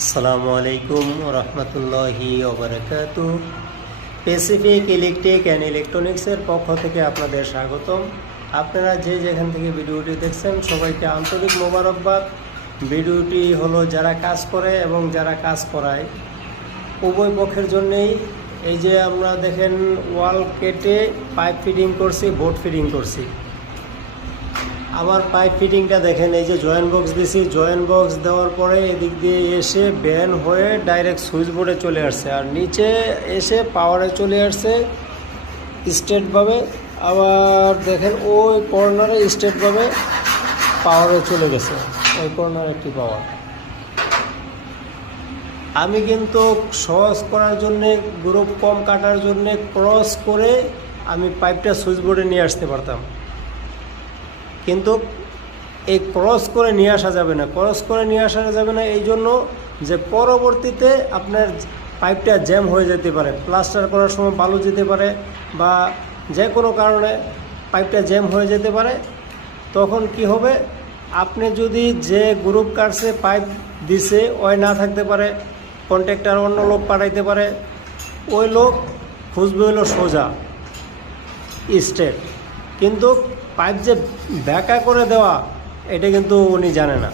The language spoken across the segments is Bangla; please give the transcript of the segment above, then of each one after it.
আসসালামু আলাইকুম রহমতুল্লাহি ওবরাকাতু। প্যাসিফিক ইলেকট্রিক অ্যান্ড ইলেকট্রনিক্সের পক্ষ থেকে আপনাদের স্বাগতম। আপনারা যে যেখান থেকে ভিডিওটি দেখছেন সবাইকে আন্তরিক মোবারকবাদ। ভিডিওটি হলো যারা কাজ করে এবং যারা কাজ করায় উভয় পক্ষের জন্যেই। এই যে আমরা দেখেন ওয়াল কেটে পাইপ ফিটিং করছি, বোর্ড ফিটিং করছি। আমার পাইপ ফিটিংটা দেখেন, এই যে জয়েন্ট বক্স দিছি, জয়েন্ট বক্স দেওয়ার পরে এদিক দিয়ে এসে ব্যান হয়ে ডাইরেক্ট সুইচ বোর্ডে চলে আসছে, আর নিচে এসে পাওয়ারে চলে আসছে স্ট্রেটভাবে। আবার দেখেন ওই কর্নারে স্ট্রেটভাবে পাওয়ারে চলে গেছে, ওই কর্নারে একটি পাওয়ার। আমি কিন্তু সহজ করার জন্যে, গ্রুপ কম কাটার জন্যে ক্রস করে আমি পাইপটা সুইচ বোর্ডে নিয়ে আসতে পারতাম, কিন্তু এই ক্রস করে নিয়ে আসা যাবে না। ক্রস করে নিয়ে আসা যাবে না এই জন্য যে পরবর্তীতে আপনার পাইপটা জ্যাম হয়ে যেতে পারে, প্লাস্টার করার সময় বালু যেতে পারে বা যে কোনো কারণে পাইপটা জ্যাম হয়ে যেতে পারে। তখন কি হবে, আপনি যদি যে গ্রুপ কাটছে পাইপ দিছে ওই না থাকতে পারে, কন্ট্রাক্টর অন্য লোক পাঠাইতে পারে, ওই লোক খুঁজবে হলো সোজা স্ট্রেট, কিন্তু পাইপ যে ব্যাকা করে দেওয়া এটা কিন্তু উনি জানে না।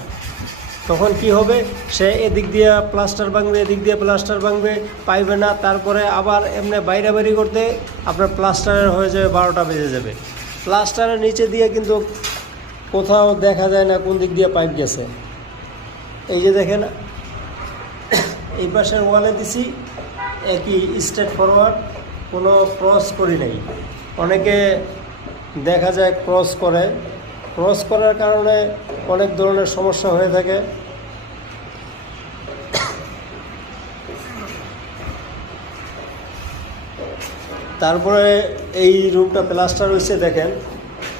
তখন কি হবে, সে এদিক দিয়ে প্লাস্টার ভাঙবে, এদিক দিয়ে প্লাস্টার ভাঙবে, পাইবে না। তারপরে আবার এমনি বাইরে করতে আপনার প্লাস্টারের হয়ে যাবে 12টা বেজে যাবে। প্লাস্টারের নিচে দিয়ে কিন্তু কোথাও দেখা যায় না কোন দিক দিয়ে পাইপ গেছে। এই যে দেখেন এই পাশের ওয়ালে দিছি একই স্ট্রেট ফরওয়ার্ড, কোনো ক্রস করি নাই। অনেকে দেখা যায় ক্রস করে, ক্রস করার কারণে অনেক ধরনের সমস্যা হয়ে থাকে। তারপরে এই রুমটা প্লাস্টার হয়েছে, দেখেন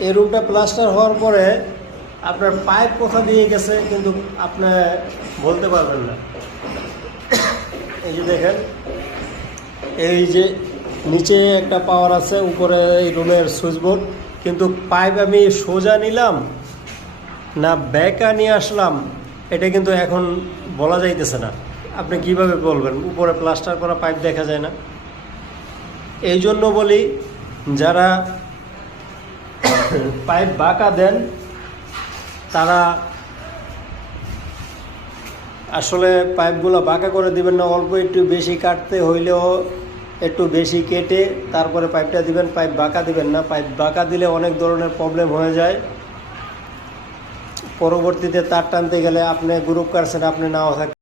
এই রুমটা প্লাস্টার হওয়ার পরে আপনার পাইপ কোথা দিয়ে গেছে কিন্তু আপনি বলতে পারবেন না। এই যে দেখেন, এই যে নিচে একটা পাওয়ার আছে, উপরে এই রুমের সুইচ বোর্ড, কিন্তু পাইপ আমি সোজা নিলাম না ব্যাকা নিয়ে আসলাম এটা কিন্তু এখন বলা যাইতেছে না। আপনি কিভাবে বলবেন, উপরে প্লাস্টার করা পাইপ দেখা যায় না। এই জন্য বলি, যারা পাইপ বাঁকা দেন তারা আসলে পাইপগুলো বাঁকা করে দিবেন না। অল্প একটু বেশি কাটতে হইলেও একটু বেশি কেটে তারপরে পাইপটা দিবেন, পাইপ বাঁকা দিবেন না। পাইপ বাঁকা দিলে অনেক ধরনের প্রবলেম হয়ে যায়। পরবর্তীতে তার টানতে গেলে আপনি গ্রুপ কাটছেন, আপনি নাও থাকতে